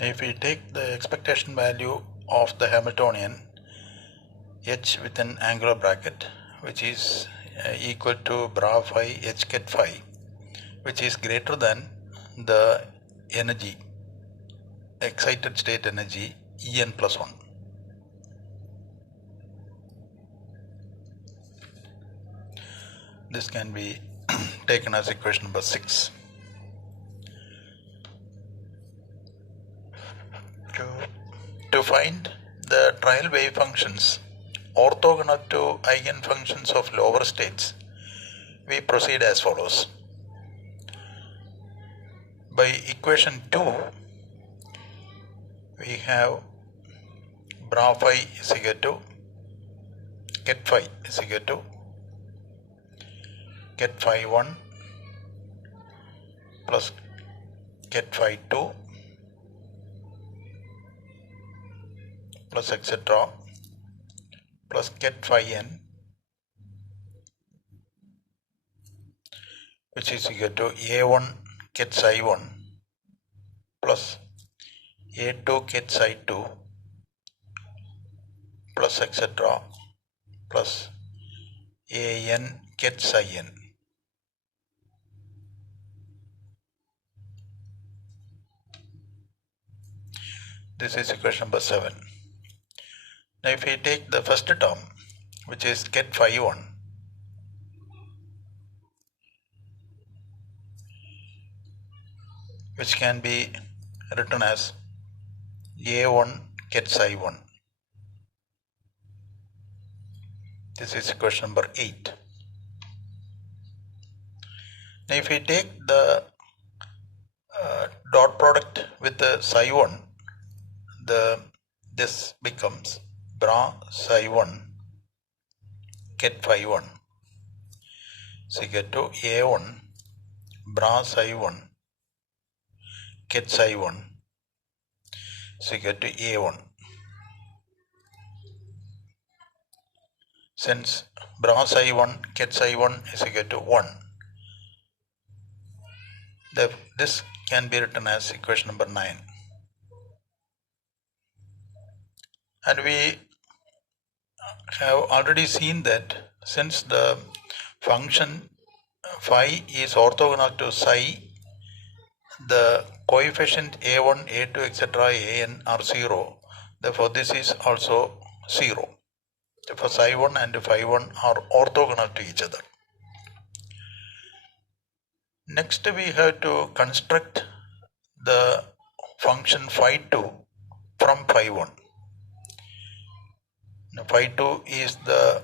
If we take the expectation value of the Hamiltonian h with an angular bracket, which is equal to bra phi h ket phi, which is greater than the energy, excited state energy En plus 1. This can be taken as equation number 6. To find the trial wave functions orthogonal to eigenfunctions of lower states, we proceed as follows. By equation 2, we have bra phi is equal to ket phi is equal to ket phi 1 plus ket phi 2 plus etc. plus ket phi n, which is equal to a1 ket psi 1 plus a2 ket psi 2 plus etc. plus an ket psi n. This is equation number 7. Now if we take the first term, which is ket phi 1, which can be written as a1 ket psi 1. This is equation number 8. Now if we take the dot product with the psi 1, this becomes bra psi 1 ket phi 1 is equal to a1 bra psi 1 ket psi 1 is equal to a1. Since bra psi 1 ket psi 1 is equal to 1, this can be written as equation number 9. And we have already seen that since the function phi is orthogonal to psi, the coefficient a1, a2, etc., an are 0. Therefore, this is also 0. Therefore, psi 1 and phi 1 are orthogonal to each other. Next, we have to construct the function phi 2 from phi 1. Now, phi 2 is the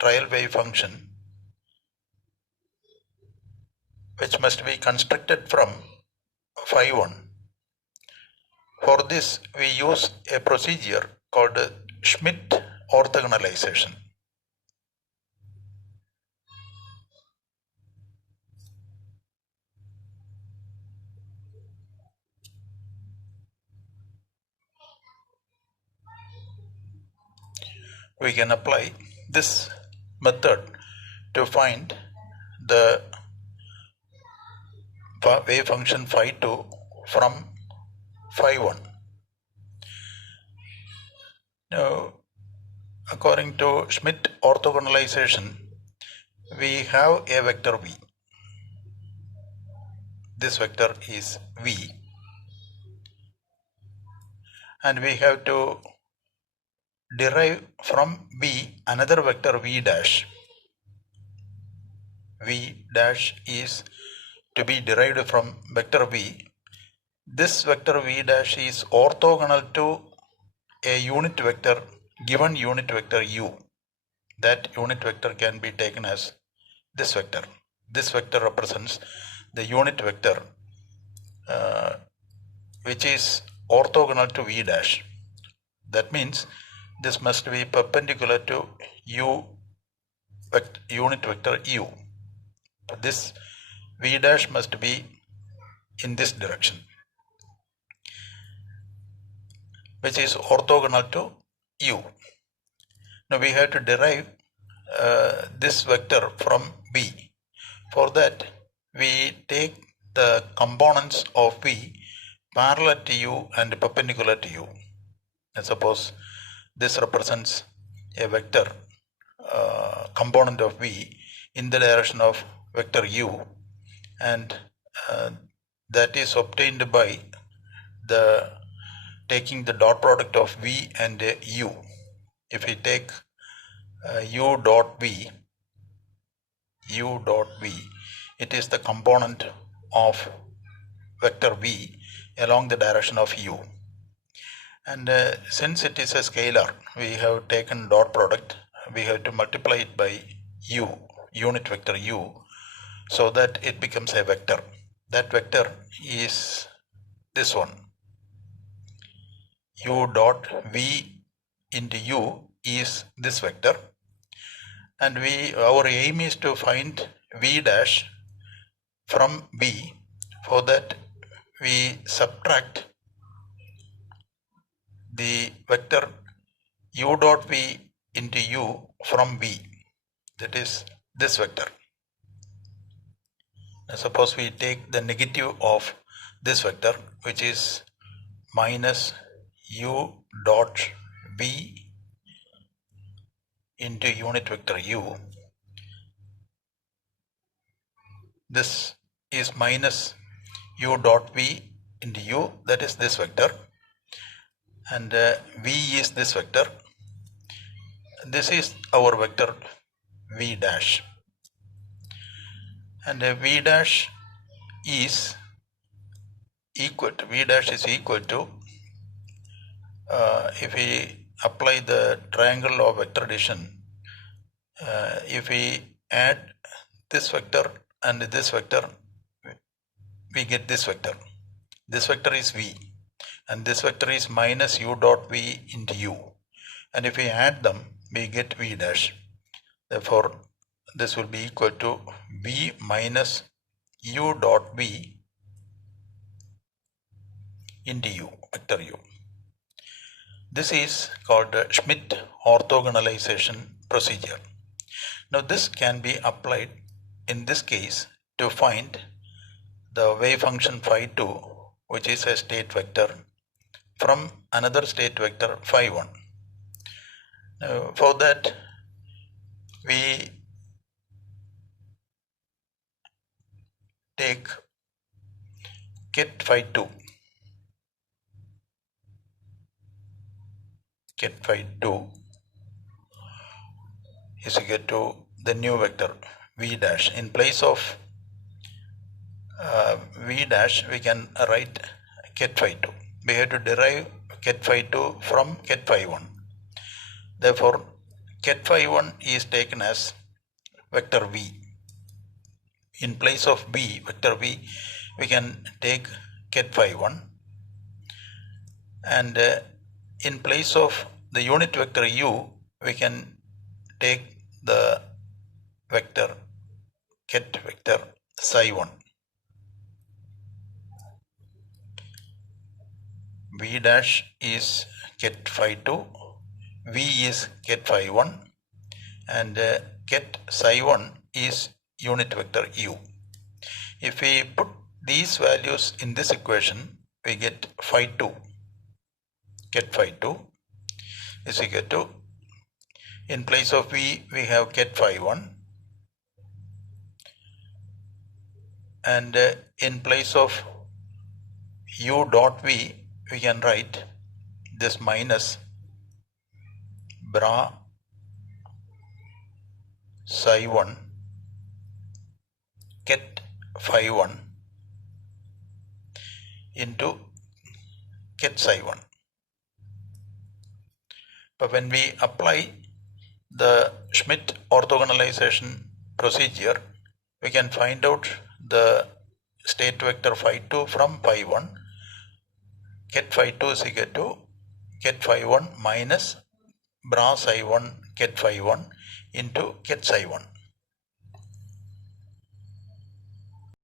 trial wave function which must be constructed from phi 1. For this, we use a procedure called Schmidt orthogonalization. We can apply this method to find the wave function phi 2 from phi 1. Now, according to Schmidt orthogonalization, we have a vector v. This vector is v, and we have to derive from v another vector v dash. V dash is to be derived from vector v. This vector v dash is orthogonal to a unit vector, given unit vector u. That unit vector can be taken as this vector. This vector represents the unit vector which is orthogonal to v dash. That means this must be perpendicular to unit vector u. This v dash must be in this direction, which is orthogonal to u. Now we have to derive this vector from v. For that, we take the components of v parallel to u and perpendicular to u. And suppose this represents a vector component of v in the direction of vector u, and that is obtained by the taking the dot product of v and u. If we take u dot v, it is the component of vector v along the direction of u. And since it is a scalar, we have taken dot product, we have to multiply it by u, unit vector u, so that it becomes a vector. That vector is this one. U dot v into u is this vector, and our aim is to find v dash from v. For that, we subtract the vector u dot v into u from v, that is this vector. Now suppose we take the negative of this vector, which is minus u dot v into unit vector u. This is minus u dot v into u, that is this vector, and v is this vector. This is our vector v dash, and v dash is equal to if we apply the triangle of vector addition, if we add this vector and this vector, we get this vector. This vector is v, and this vector is minus u dot v into u, and if we add them, we get v dash. Therefore, this will be equal to v minus u dot v into u, vector u. This is called the Schmidt orthogonalization procedure. Now this can be applied in this case to find the wave function phi2, which is a state vector, from another state vector phi1. Now for that, we take get phi2. Get phi2 is equal to the new vector v dash. In place of v dash, we can write get phi2. We have to derive get phi2 from get phi1. Therefore, get phi1 is taken as vector v. In place of v, vector v, we can take get phi1, and in place of the unit vector u, we can take the vector get vector psi1. V dash is get phi2, v is get phi1, and get psi1 is unit vector u. If we put these values in this equation, we get phi2. Get phi2 is equal to, in place of v, we have get phi1, and in place of u dot v, we can write this minus bra psi1 get phi1 into get psi1. But when we apply the Schmidt orthogonalization procedure, we can find out the state vector phi2 from phi1. Get phi2 is equal to get phi1 minus bra psi1 get phi1 into get psi1.